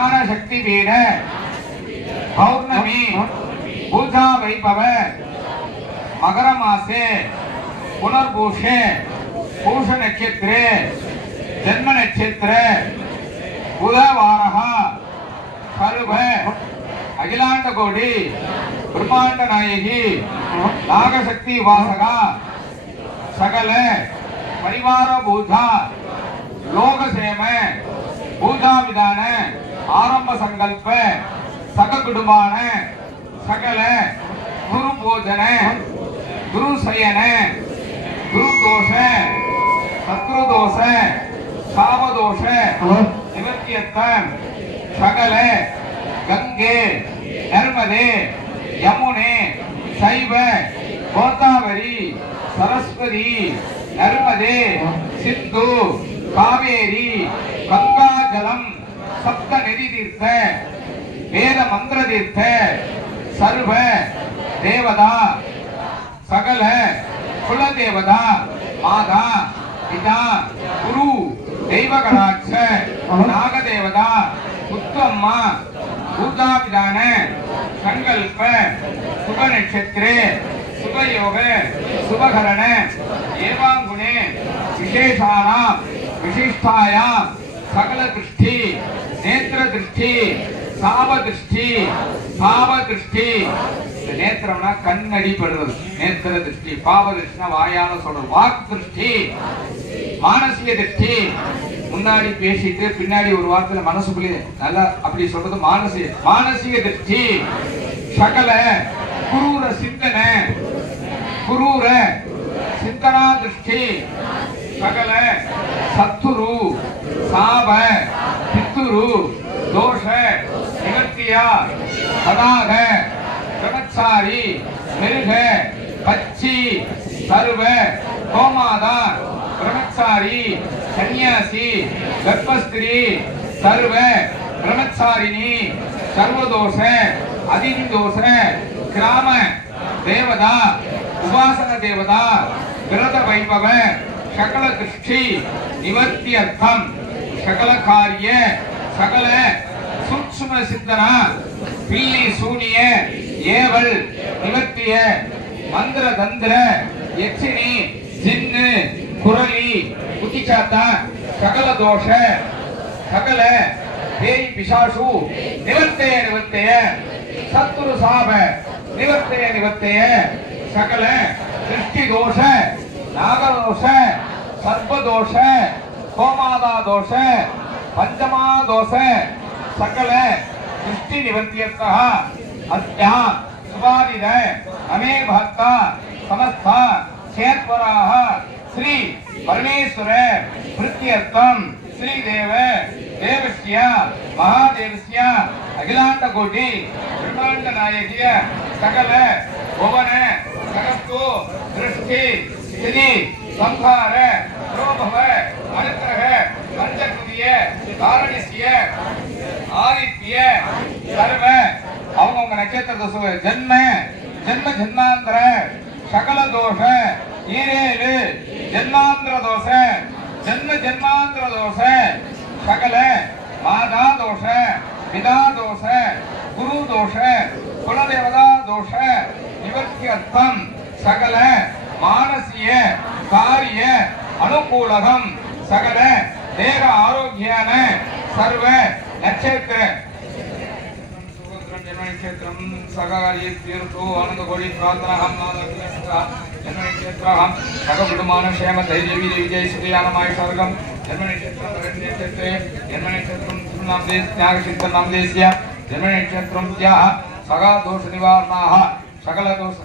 ज्ञान शक्ति पीठ पौर्णमी पूजा वैभव मकर मासे पुनर्पूषे पूष नक्षत्रे जन्म नक्षत्र बुधवारः सर्व अखिलांड कोटि ब्रह्मांड नायकी नागशक्ति वासगा सकल परिवार पूजा लोक सेम पूजा विधान आरंभ संकल्प सक कुटुंबान सकल गुरु पूजन गुरु शयन गुरु दोष शत्रु दोष शाप दोष निवृत्त्यर्थम सकल गंगे नर्मदे यमुने शैव गोदावरी सरस्वती नर्मदे सिंधु कावेरी गंगा जलम सप्त नदी तीर्थ वेद मंत्र तीर्थ सर्व देवता सकल कुल देवता माता पिता गुरु दैव कटाक्ष नाग देवता उत्तम पूजा विधान संकल्प शुभ नक्षत्रे शुभ योग शुभकरण एवं गुणे विशेषाणां विशिष्टायां सकल दृष्टि नेत्र दृष्टि साव दृष्टि भाव दृष्टि नेत्रம்னா கண்ணடி படுறது நேத்திர दृष्टि பாவ दृष्टिனா வாயால சொல்றது வாக் दृष्टि மானசிக दृष्टि முன்னாடி பேசிட்டு பின்னாடி ஒரு வார்த்தையில மனசுக்குள்ளே நல்லா அப்படி சொல்றது மானசிக दृष्टि सकल குரூர சிந்தனை குரூர சிந்தனா दृष्टि सकल सत्तुरु साप पितुरु दोष निवृत्तिया सदाग ब्रह्मचारी मृग पक्षी सर्व गोमाता ब्रह्मचारी सन्यासी गर्भस्त्री सर्व ब्रह्मचारिणी सर्वदोष अतिथि दोष ग्राम देवता उपासना देवता व्रत वैभव सकल दृष्टि निवृत्त्यर्थम सकल कार्य सकल सूक्ष्म सिद्धना पिल्ली शून्य ஏவல் நிவர்த்திய மந்திர தந்திர யட்சினி ஜின்னு குரலி புத்திசாத்தா சகல தோஷ சகல பேய் பிசாசு நிவர்த்தய சத்துரு சாப நிவர்த்தய சகல திருஷ்டி தோஷ நாகதோஷ சர்ப்பதோஷ கோமாதா தோஷ பஞ்சமா தோஷ सकल दृष्टि निवृत्त्यर्थः अस्या सुभाविद अमे भक्ता समस्त क्षेत्रराः श्री परमेश्वर प्रीत्यर्थम श्री देव देवस्य महादेवस्य अखिलांड कोटि ब्रह्मांड नायकीय सकल भुवन जगत्तु दृष्टि स्थिति संहार प्रोभव अनुग्रह पंचकृतिय कारणस्य आदित्य सर्व அவங்க நட்சத்திர ஜன்ம ஜன்மாந்தர சகல தோஷ ஈரேழு ஜன்மாந்தர தோஷ ஜன்மாந்தர தோஷ சகல மாதா தோஷ பிதா தோஷ குரு தோஷ குலதேவதா தோஷ நிவர்த்தியர்த்தம் சகல மானசிய காரிய அனுகூலகம் सकल देह आरोग्यान सर्व नक्षत्र जन्मनक्षत्रम सगार्य तीर्थो आनंद कोटि प्रार्थना हम जन्मनक्षत्रम सगकुटुंबान क्षेम धैर्य विजय श्रीयानमाय सर्गम जन्मनक्षत्रम जन्मनक्षत्रम नामदेश त्याग सिद्ध नामदेशस्य जन्मनक्षत्रम त्या सगा दोष निवारणाः सकल दोष